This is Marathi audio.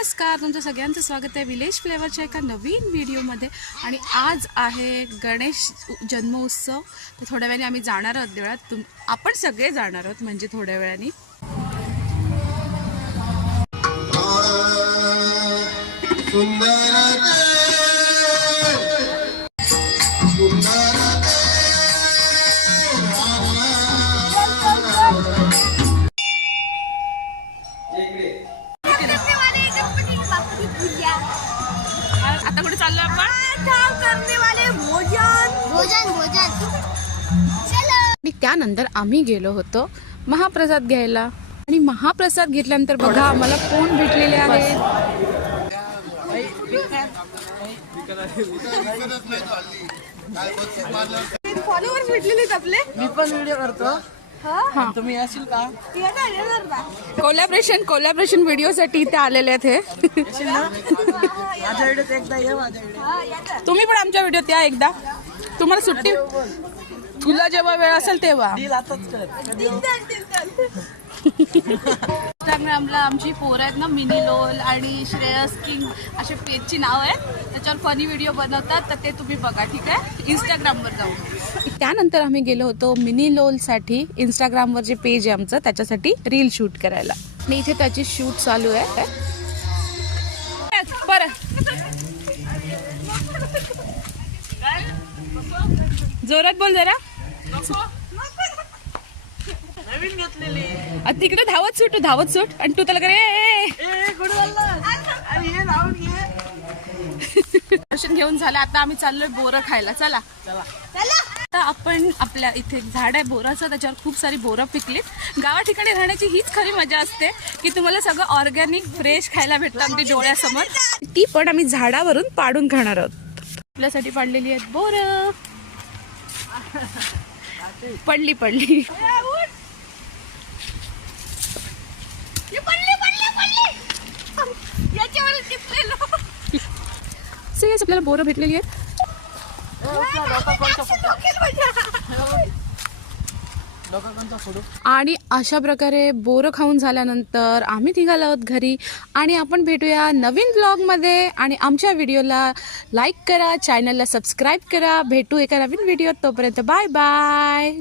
नमस्कार, तुमचं सगळ्यांचं स्वागत आहे विलेज फ्लेवरच्या एका नवीन व्हिडिओमध्ये. आणि आज आहे गणेश जन्मोत्सव. तर थोड्या वेळाने आम्ही जाणार आहोत देवळात. आपण सगळे जाणार आहोत म्हणजे थोड्या वेळाने. आता कुठे चाललो आपण? आणि त्यानंतर आम्ही गेलो होतो महाप्रसाद घ्यायला. आणि महाप्रसाद घेतल्यानंतर बघा आम्हाला कोण भेटलेले आहे. फॉलोअर्स भेटलेले आपले. मी पण व्हिडिओ करतो. तुम्ही असेल का? कोलॅबरेशन व्हिडिओ साठी इथे आलेले आहेत हे. माझ्या व्हिडिओत एकदा ये. माझ्या व्हिडिओ तुम्ही पण आमच्या व्हिडिओत या एकदा. तुम्हाला सुट्टी तुला जेव्हा वेळ असेल तेव्हा. इंस्टाग्रामला आमची पोरं आहेत ना, मिनी लोल आणि श्रेयस किंग असे पेजची नाव आहेत. त्याच्यावर फनी व्हिडिओ बनवतात, तर ते तुम्ही बघा, ठीक आहे, इंस्टाग्रामवर जाऊन. त्यानंतर आम्ही गेलो होतो मिनी लोलसाठी. इंस्टाग्रामवर जे पेज आहे आमचं त्याच्यासाठी रील शूट करायला. आणि इथे त्याची शूट चालू आहे. जोरात बोल जरा. नवीन घेतलेली तिकडे धावत सुट आणि तू त्याला दर्शन घेऊन झालं. आता आम्ही चाललोय बोरं खायला. चला आता आपण आपल्या इथे एक झाड आहे बोराचं, त्याच्यावर खूप सारी बोरं पिकलीत. गावा ठिकाणी राहण्याची हीच खरी मजा असते की तुम्हाला सगळं ऑर्गॅनिक फ्रेश खायला भेटतं आमच्या डोळ्यासमोर. ती पण आम्ही झाडावरून पाडून खाणार आहोत. आपल्यासाठी पाडलेली आहेत बोरं. पडली आपल्याला बोरं भेटलेली आहेत. आणि अशा प्रकारे बोरं खाऊन झाल्यानंतर आम्ही निघालो आहोत घरी. आणि आपण भेटूया नवीन ब्लॉगमध्ये. आणि आमच्या व्हिडिओला लाईक करा, चॅनलला सबस्क्राईब करा. भेटू एका नवीन व्हिडिओत. तोपर्यंत बाय बाय.